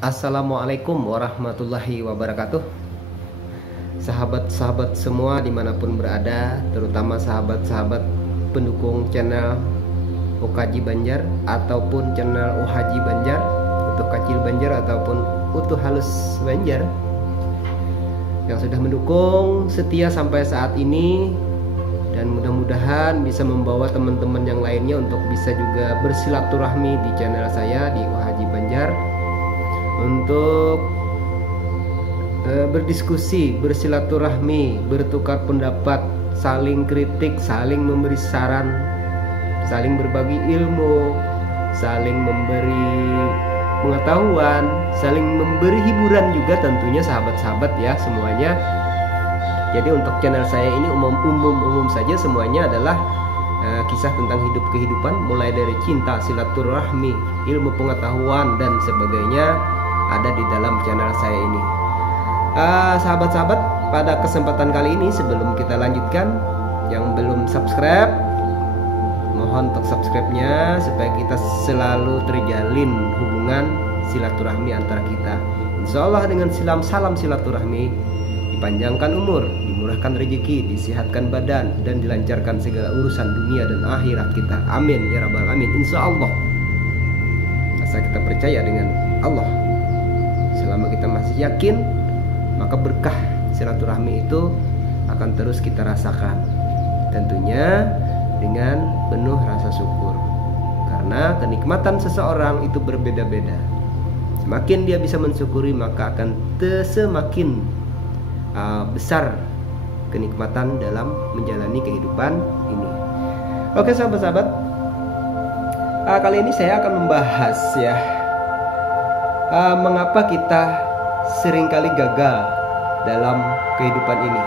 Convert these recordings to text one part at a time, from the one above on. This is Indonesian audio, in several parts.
Assalamualaikum warahmatullahi wabarakatuh. Sahabat-sahabat semua dimanapun berada, terutama sahabat-sahabat pendukung channel Ukaji Banjar ataupun channel Uhaji Banjar, Utuh Kacil Banjar ataupun Utuh Halus Banjar, yang sudah mendukung setia sampai saat ini, dan mudah-mudahan bisa membawa teman-teman yang lainnya untuk bisa juga bersilaturahmi di channel saya di Uhaji Banjar untuk berdiskusi, bersilaturahmi, bertukar pendapat, saling kritik, saling memberi saran, saling berbagi ilmu, saling memberi pengetahuan, saling memberi hiburan juga tentunya sahabat-sahabat ya semuanya. Jadi untuk channel saya ini umum saja, semuanya adalah kisah tentang kehidupan mulai dari cinta, silaturahmi, ilmu pengetahuan dan sebagainya ada di dalam channel saya ini. Sahabat-sahabat, pada kesempatan kali ini sebelum kita lanjutkan, yang belum subscribe mohon untuk subscribe-nya supaya kita selalu terjalin hubungan silaturahmi antara kita. Insya Allah dengan salam silaturahmi dipanjangkan umur, dimurahkan rezeki, disehatkan badan, dan dilancarkan segala urusan dunia dan akhirat kita. Amin ya rabbal alamin. Insya Allah, asal kita percaya dengan Allah, selama kita masih yakin, maka berkah silaturahmi itu akan terus kita rasakan, tentunya dengan penuh rasa syukur. Karena kenikmatan seseorang itu berbeda-beda. Semakin dia bisa mensyukuri, maka akan semakin besar kenikmatan dalam menjalani kehidupan ini. Oke sahabat-sahabat, kali ini saya akan membahas ya, mengapa kita seringkali gagal dalam kehidupan ini.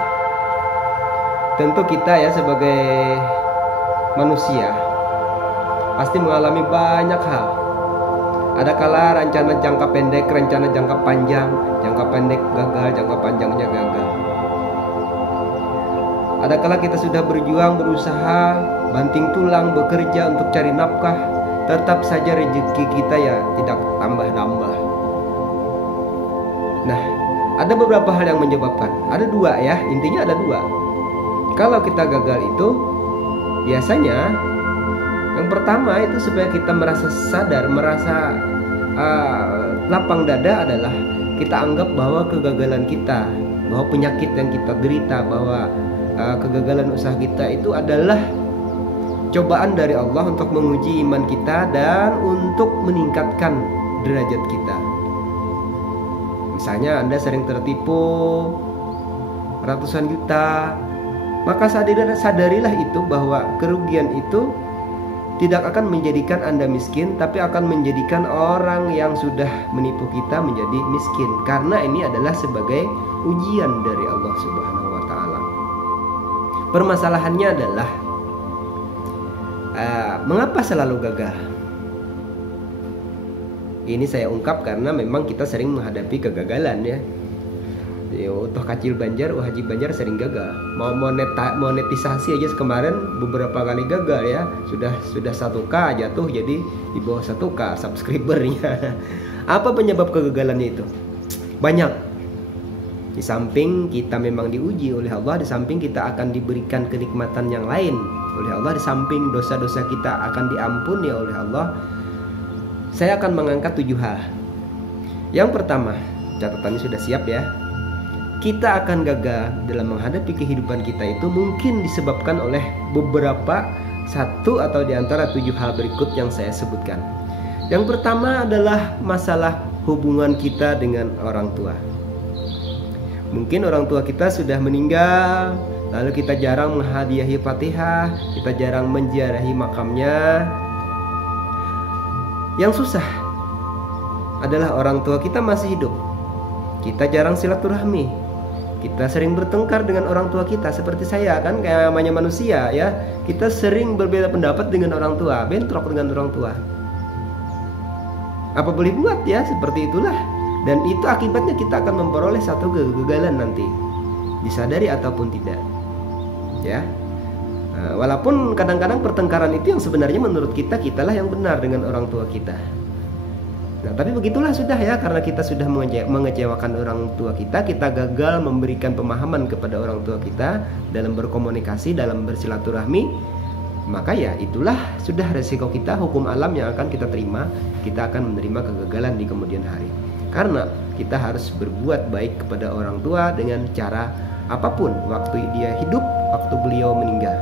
Tentu kita ya sebagai manusia pasti mengalami banyak hal. Ada kala rencana jangka pendek, rencana jangka panjang, jangka pendek gagal, jangka panjangnya gagal. Ada kala kita sudah berjuang, berusaha, banting tulang, bekerja untuk cari nafkah, tetap saja rezeki kita ya tidak tambah-tambah. Nah, ada beberapa hal yang menyebabkan. Ada dua ya, intinya ada dua. Kalau kita gagal itu biasanya yang pertama itu supaya kita merasa sadar, merasa lapang dada adalah kita anggap bahwa kegagalan kita, bahwa penyakit yang kita derita, bahwa kegagalan usaha kita itu adalah cobaan dari Allah untuk menguji iman kita dan untuk meningkatkan derajat kita. Misalnya Anda sering tertipu ratusan juta, maka sadarilah itu bahwa kerugian itu tidak akan menjadikan Anda miskin, tapi akan menjadikan orang yang sudah menipu kita menjadi miskin. Karena ini adalah sebagai ujian dari Allah Subhanahu wa Ta'ala. Permasalahannya adalah mengapa selalu gagal? Ini saya ungkap karena memang kita sering menghadapi kegagalan ya. Utuh Kacil Banjar, Uhaji Banjar sering gagal. Mau monetisasi aja kemarin beberapa kali gagal ya. Sudah 1K jatuh jadi di bawah 1K subscribernya. Apa penyebab kegagalannya itu? Banyak. Di samping kita memang diuji oleh Allah, di samping kita akan diberikan kenikmatan yang lain oleh Allah, di samping dosa-dosa kita akan diampuni oleh Allah. Saya akan mengangkat 7 hal. Yang pertama, catatannya sudah siap ya. Kita akan gagal dalam menghadapi kehidupan kita itu mungkin disebabkan oleh beberapa, satu atau di antara 7 hal berikut yang saya sebutkan. Yang pertama adalah masalah hubungan kita dengan orang tua. Mungkin orang tua kita sudah meninggal, lalu kita jarang menghadiahi Fatihah, kita jarang menziarahi makamnya. Yang susah adalah orang tua kita masih hidup, kita jarang silaturahmi, kita sering bertengkar dengan orang tua kita. Seperti saya kan, kayak namanya manusia ya, kita sering berbeda pendapat dengan orang tua, bentrok dengan orang tua. Apa boleh buat ya, seperti itulah. Dan itu akibatnya kita akan memperoleh satu kegagalan nanti, disadari ataupun tidak ya. Walaupun kadang-kadang pertengkaran itu yang sebenarnya menurut kita, kitalah yang benar dengan orang tua kita. Nah, tapi begitulah sudah ya, karena kita sudah mengecewakan orang tua kita gagal memberikan pemahaman kepada orang tua kita dalam berkomunikasi, dalam bersilaturahmi, maka ya itulah sudah resiko kita, hukum alam yang akan kita terima. Kita akan menerima kegagalan di kemudian hari. Karena kita harus berbuat baik kepada orang tua dengan cara apapun, waktu dia hidup, waktu beliau meninggal.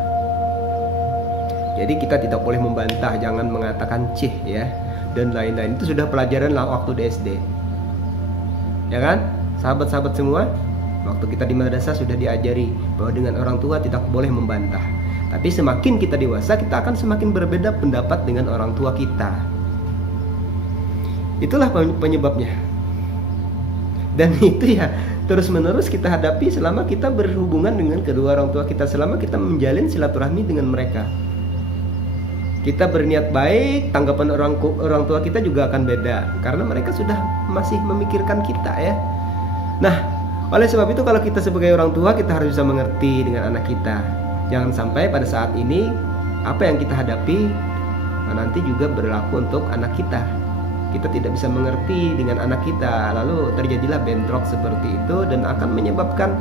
Jadi kita tidak boleh membantah, jangan mengatakan cih ya, dan lain-lain. Itu sudah pelajaran lah waktu di SD, ya kan sahabat-sahabat semua. Waktu kita di madrasah sudah diajari bahwa dengan orang tua tidak boleh membantah. Tapi semakin kita dewasa, kita akan semakin berbeda pendapat dengan orang tua kita. Itulah penyebabnya. Dan itu ya terus menerus kita hadapi selama kita berhubungan dengan kedua orang tua kita, selama kita menjalin silaturahmi dengan mereka. Kita berniat baik, tanggapan orang tua kita juga akan beda, karena mereka sudah masih memikirkan kita ya. Nah, oleh sebab itu kalau kita sebagai orang tua, kita harus bisa mengerti dengan anak kita. Jangan sampai pada saat ini apa yang kita hadapi nanti juga berlaku untuk anak kita. Kita tidak bisa mengerti dengan anak kita, lalu terjadilah bentrok seperti itu, dan akan menyebabkan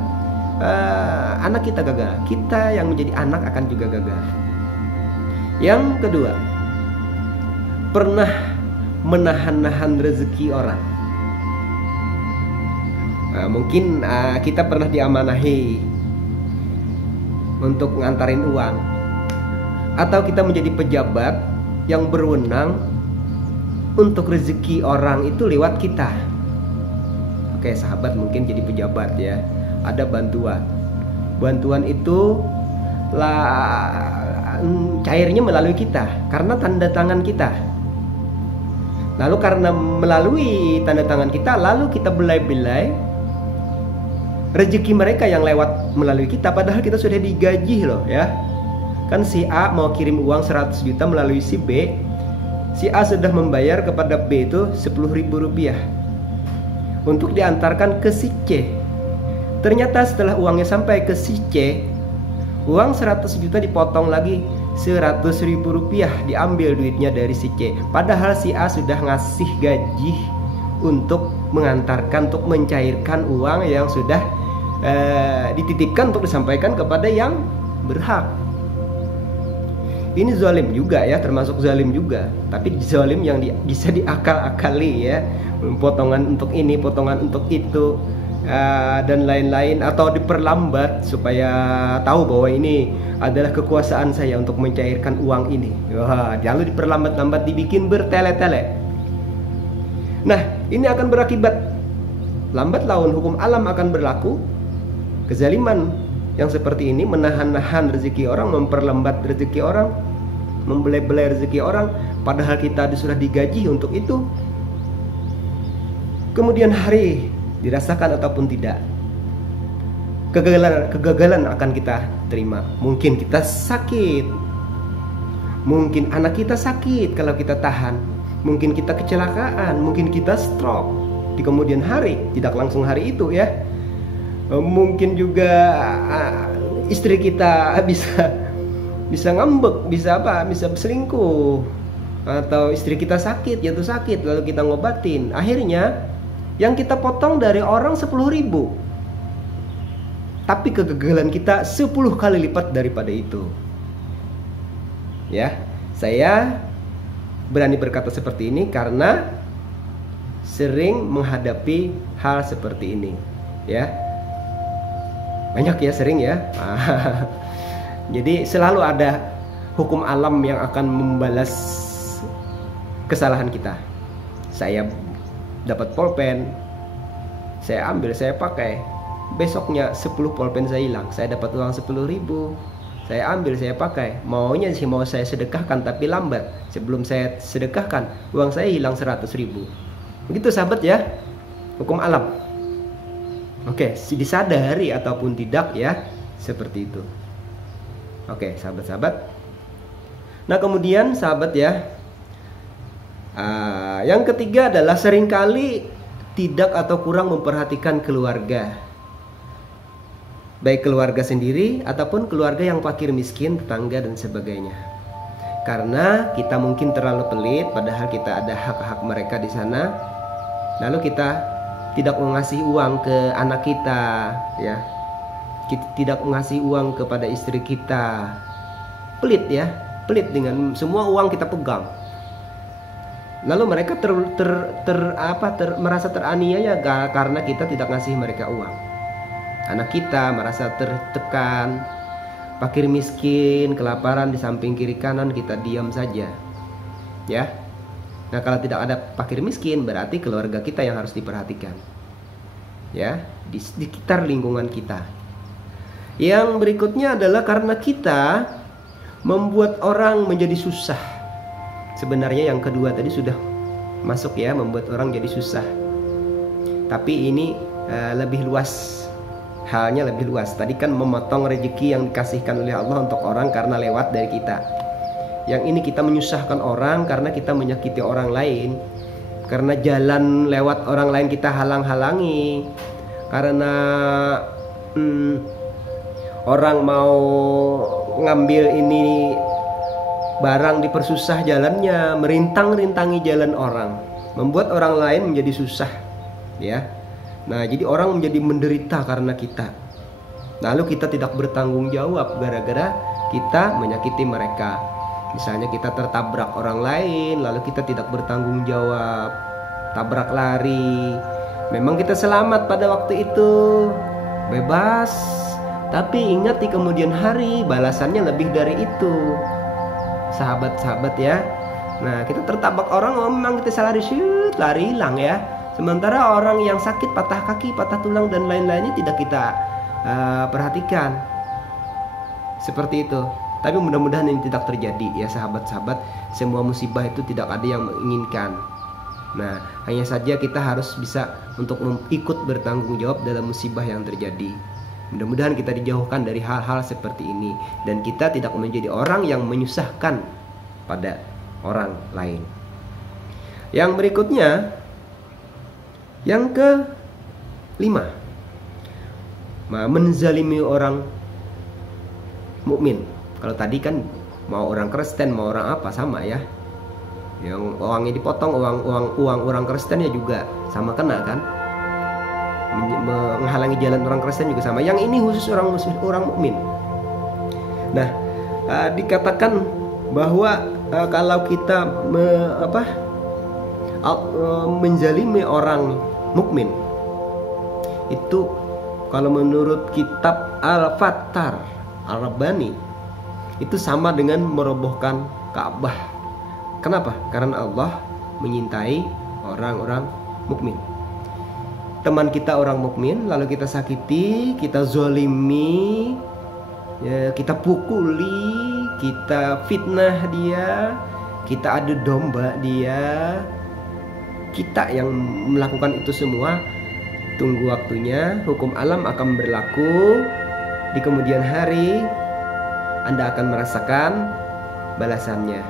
anak kita gagal. Kita yang menjadi anak akan juga gagal. Yang kedua, pernah menahan-nahan rezeki orang. Mungkin kita pernah diamanahi untuk ngantarin uang, atau kita menjadi pejabat yang berwenang untuk rezeki orang itu lewat kita. Oke sahabat, mungkin jadi pejabat ya, ada bantuan itu cairnya melalui kita karena tanda tangan kita. Lalu karena melalui tanda tangan kita, lalu kita belai-belai rezeki mereka yang lewat melalui kita, padahal kita sudah digaji loh ya. Kan si A mau kirim uang 100 juta melalui si B, si A sudah membayar kepada B itu 10.000 rupiah untuk diantarkan ke si C. Ternyata setelah uangnya sampai ke si C, uang 100 juta dipotong lagi 100.000 rupiah, diambil duitnya dari si C. Padahal si A sudah ngasih gaji untuk mengantarkan, untuk mencairkan uang yang sudah dititipkan untuk disampaikan kepada yang berhak. Ini zalim juga ya, termasuk zalim juga. Tapi zalim yang bisa diakal-akali ya, potongan untuk ini, potongan untuk itu, dan lain-lain, atau diperlambat supaya tahu bahwa ini adalah kekuasaan saya untuk mencairkan uang ini. Wah, lalu diperlambat-lambat, dibikin bertele-tele. Nah, ini akan berakibat lambat laun hukum alam akan berlaku. Kezaliman yang seperti ini, menahan-nahan rezeki orang, memperlambat rezeki orang, membelai-belai rezeki orang, padahal kita sudah digaji untuk itu. Kemudian hari dirasakan ataupun tidak, kegagalan akan kita terima. Mungkin kita sakit, mungkin anak kita sakit kalau kita tahan, mungkin kita kecelakaan, mungkin kita stroke di kemudian hari, tidak langsung hari itu ya. Mungkin juga istri kita bisa ngambek, bisa selingkuh, atau istri kita sakit, jatuh sakit, lalu kita ngobatin. Akhirnya yang kita potong dari orang 10.000, tapi kegagalan kita 10 kali lipat daripada itu. Ya, saya berani berkata seperti ini karena sering menghadapi hal seperti ini. Ya, banyak ya, sering ya. Jadi selalu ada hukum alam yang akan membalas kesalahan kita. Saya dapat pulpen, saya ambil, saya pakai. Besoknya 10 pulpen saya hilang. Saya dapat uang 10.000, saya ambil, saya pakai. Maunya sih mau saya sedekahkan, tapi lambat. Sebelum saya sedekahkan, uang saya hilang 100.000. Begitu sahabat ya, hukum alam. Oke, disadari ataupun tidak ya, seperti itu. Oke, sahabat-sahabat. Nah, kemudian sahabat ya, yang ketiga adalah seringkali tidak atau kurang memperhatikan keluarga, baik keluarga sendiri ataupun keluarga yang fakir miskin, tetangga dan sebagainya. Karena kita mungkin terlalu pelit, padahal kita ada hak-hak mereka di sana. Lalu kita tidak mengasih uang ke anak kita, ya. Kita tidak mengasih uang kepada istri kita. Pelit ya, pelit dengan semua uang kita pegang. Lalu mereka merasa teraniaya karena kita tidak ngasih mereka uang. Anak kita merasa tertekan, fakir miskin, kelaparan di samping kiri kanan, kita diam saja. Ya. Nah, kalau tidak ada fakir miskin, berarti keluarga kita yang harus diperhatikan. Ya, di sekitar lingkungan kita. Yang berikutnya adalah karena kita membuat orang menjadi susah. Sebenarnya yang kedua tadi sudah masuk ya, membuat orang jadi susah. Tapi ini lebih luas. Halnya lebih luas. Tadi kan memotong rezeki yang dikasihkan oleh Allah untuk orang karena lewat dari kita. Yang ini kita menyusahkan orang karena kita menyakiti orang lain. Karena jalan lewat orang lain kita halang-halangi. Karena orang mau ngambil ini barang dipersusah jalannya, merintang-rintangi jalan orang, membuat orang lain menjadi susah, ya. Nah, jadi orang menjadi menderita karena kita. Lalu kita tidak bertanggung jawab gara-gara kita menyakiti mereka. Misalnya kita tertabrak orang lain, lalu kita tidak bertanggung jawab, tabrak lari. Memang kita selamat pada waktu itu, bebas. Tapi ingat di kemudian hari balasannya lebih dari itu. Sahabat-sahabat ya. Nah, kita tertabrak orang, memang kita salah lari hilang ya. Sementara orang yang sakit, patah kaki, patah tulang dan lain-lainnya tidak kita perhatikan. Seperti itu. Tapi mudah-mudahan ini tidak terjadi ya sahabat-sahabat. Semua musibah itu tidak ada yang menginginkan. Nah, hanya saja kita harus bisa untuk ikut bertanggung jawab dalam musibah yang terjadi. Mudah-mudahan kita dijauhkan dari hal-hal seperti ini. Dan kita tidak menjadi orang yang menyusahkan pada orang lain. Yang berikutnya, yang ke-5, menzalimi orang mukmin. Kalau tadi kan mau orang Kristen, mau orang apa sama ya. Yang uangnya dipotong, uang orang Kristen ya juga sama kena kan. Menghalangi jalan orang Kristen juga sama. Yang ini khusus orang mukmin. Nah, dikatakan bahwa kalau kita menzalimi orang mukmin itu, kalau menurut kitab Al-Fattar Al-Rabbani, itu sama dengan merobohkan Ka'bah. Kenapa? Karena Allah menyintai orang-orang mukmin. Teman kita orang mukmin, lalu kita sakiti, kita zolimi, ya, kita pukuli, kita fitnah dia, kita adu domba dia. Kita yang melakukan itu semua, tunggu waktunya, hukum alam akan berlaku. Di kemudian hari Anda akan merasakan balasannya.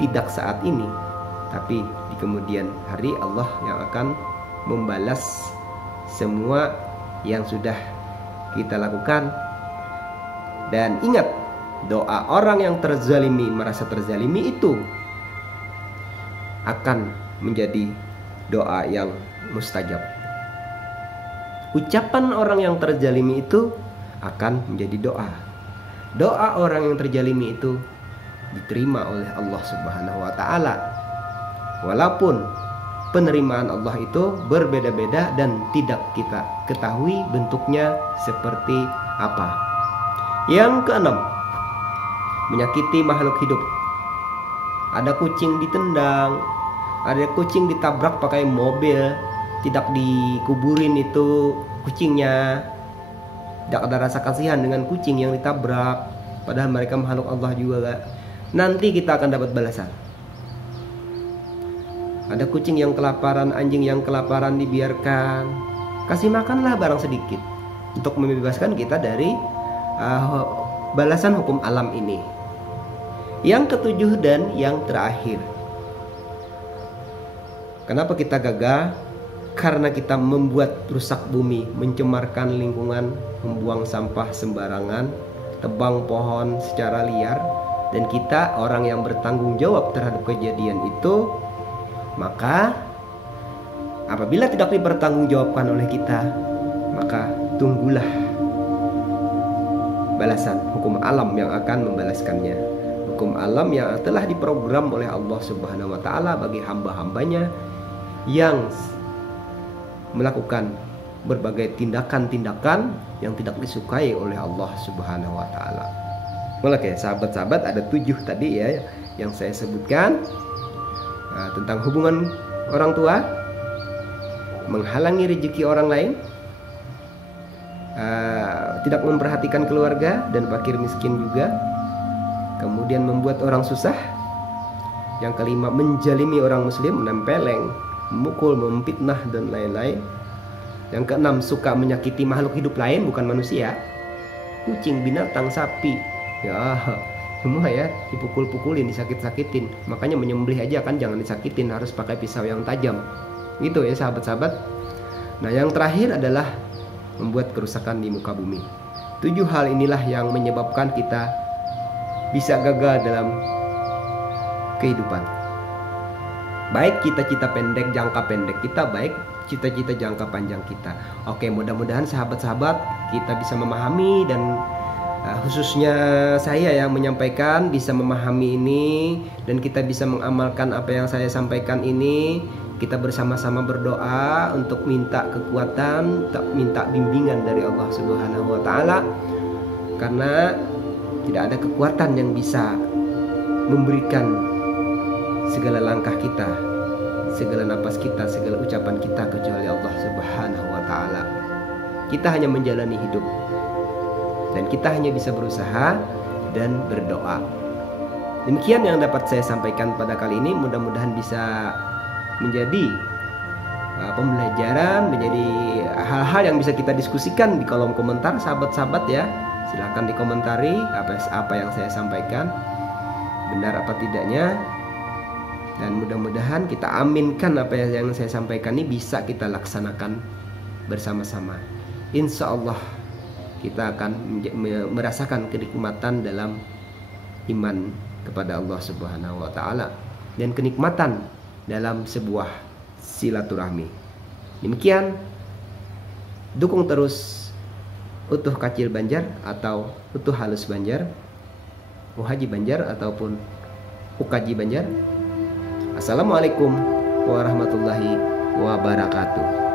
Tidak saat ini, tapi di kemudian hari Allah yang akan membalas semua yang sudah kita lakukan. Dan ingat, doa orang yang terzalimi, merasa terzalimi itu akan menjadi doa yang mustajab. Ucapan orang yang terzalimi itu akan menjadi doa. Doa orang yang terzalimi itu diterima oleh Allah Subhanahu wa taala. Walaupun penerimaan Allah itu berbeda-beda dan tidak kita ketahui bentuknya seperti apa. Yang keenam, menyakiti makhluk hidup. Ada kucing ditendang, ada kucing ditabrak pakai mobil, tidak dikuburin itu kucingnya. Tidak ada rasa kasihan dengan kucing yang ditabrak, padahal mereka makhluk Allah juga. Nanti kita akan dapat balasan. Ada kucing yang kelaparan, anjing yang kelaparan dibiarkan, kasih makanlah barang sedikit untuk membebaskan kita dari balasan hukum alam ini. Yang ketujuh dan yang terakhir, kenapa kita gagal? Karena kita membuat rusak bumi, mencemarkan lingkungan, membuang sampah sembarangan, tebang pohon secara liar, dan kita orang yang bertanggung jawab terhadap kejadian itu, maka apabila tidak dipertanggungjawabkan oleh kita, maka tunggulah balasan hukum alam yang akan membalaskannya. Hukum alam yang telah diprogram oleh Allah Subhanahu wa Ta'ala bagi hamba-hambanya yang melakukan berbagai tindakan-tindakan yang tidak disukai oleh Allah Subhanahu wa Ta'ala. Oke, sahabat-sahabat, ada 7 tadi ya yang saya sebutkan tentang hubungan orang tua, menghalangi rezeki orang lain, tidak memperhatikan keluarga dan fakir miskin juga, kemudian membuat orang susah. Yang kelima, menjalimi orang muslim, menempeleng, memukul, memfitnah dan lain-lain. Yang keenam, suka menyakiti makhluk hidup lain bukan manusia, kucing, binatang, sapi, ya semua ya, dipukul-pukulin, disakit-sakitin. Makanya menyembelih aja kan jangan disakitin, harus pakai pisau yang tajam. Gitu ya sahabat-sahabat. Nah, yang terakhir adalah membuat kerusakan di muka bumi. 7 hal inilah yang menyebabkan kita bisa gagal dalam kehidupan. Baik cita-cita pendek, jangka pendek kita, baik cita-cita jangka panjang kita. Oke, mudah-mudahan sahabat-sahabat kita bisa memahami, dan khususnya saya yang menyampaikan bisa memahami ini, dan kita bisa mengamalkan apa yang saya sampaikan ini. Kita bersama-sama berdoa untuk minta kekuatan, minta bimbingan dari Allah Subhanahu wa Ta'ala, karena tidak ada kekuatan yang bisa memberikan segala langkah kita, segala napas kita, segala ucapan kita kecuali Allah Subhanahu wa Ta'ala. Kita hanya menjalani hidup, dan kita hanya bisa berusaha dan berdoa. Demikian yang dapat saya sampaikan pada kali ini. Mudah-mudahan bisa menjadi pembelajaran, menjadi hal-hal yang bisa kita diskusikan di kolom komentar sahabat-sahabat ya. Silahkan dikomentari apa yang saya sampaikan, benar apa tidaknya. Dan mudah-mudahan kita aminkan apa yang saya sampaikan ini bisa kita laksanakan bersama-sama. Insya Allah kita akan merasakan kenikmatan dalam iman kepada Allah Subhanahu wa Ta'ala, dan kenikmatan dalam sebuah silaturahmi. Demikian, dukung terus Utuh Kacil Banjar atau Utuh Halus Banjar, Uhaji Banjar ataupun Ukaji Banjar. Assalamualaikum warahmatullahi wabarakatuh.